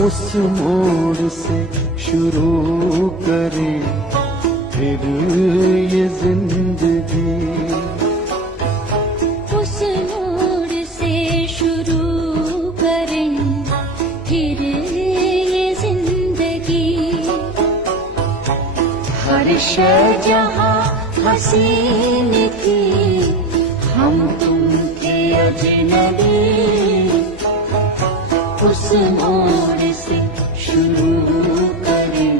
उस मोड़ से शुरू करें फिर ये जिंदगी। उस मोड़ से शुरू करें फिर ये जिंदगी। हर शय जहाँ हसीन थी, हम तुम थे अजनबी। उस मोड़ से शुरू करें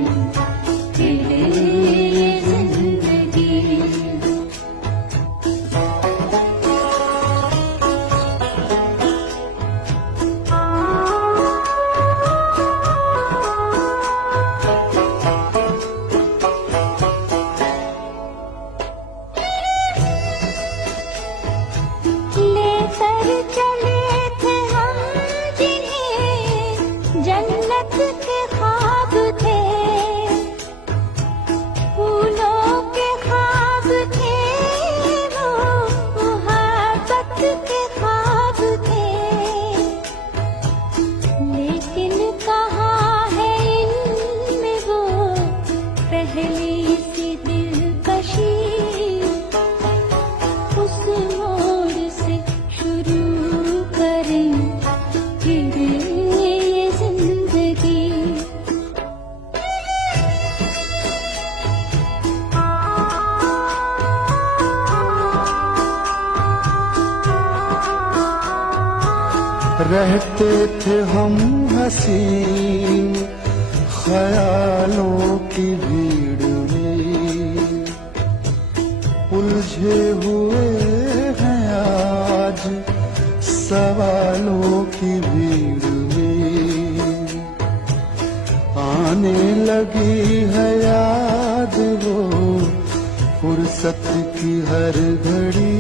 फिर ये जिंदगी। लेकर चले थे हम जिन्हें जन्नत के ख्वाब थे, फूलों के ख्वाब थे वो, मोहब्बत के ख्वाब थे। लेकिन कहाँ है इनमें वो पहली सी दिलकशी। उस मोड़ से शुरू करें फिर ये जिंदगी। रहते थे हम हसीन ख्यालों की भीड़ में, उलझे हुए हैं आज सवालों की भीड़ में। आने लगी है याद वो फुर्सत की हर घड़ी।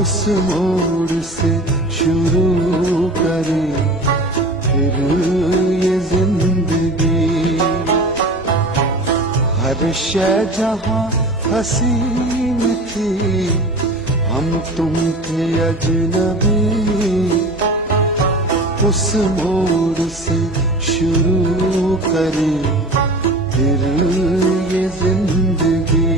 उस मोड़ से शुरू करें फिर ये जिंदगी। हर शय जहाँ हसीन थी, हम तुम थे अजनबी। उस मोड़ से शुरू करें फिर ये जिंदगी।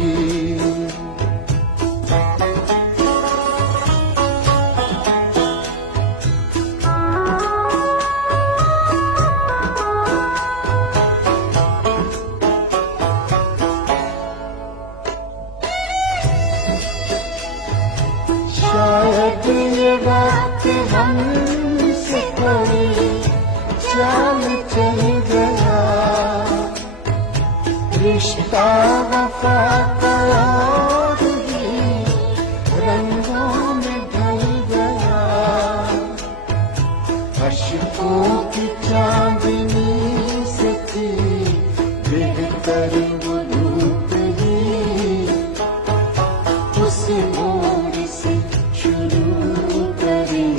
शायद ये वक्त हमसे कोई जान चल गया, रिश्ता वफा का और भी रंगों में ढल गया। अश्कों की चांदनी से थी बेहतर वो धूप ही। उस मोड़ से शुरू करें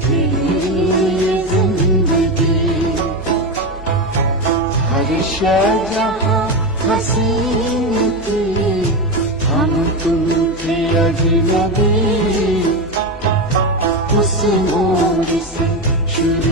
फिर ये जिंदगी। हर शय जहाँ हसीन थी, हम तुम थे अजनबी। उस मोड़ से शुरू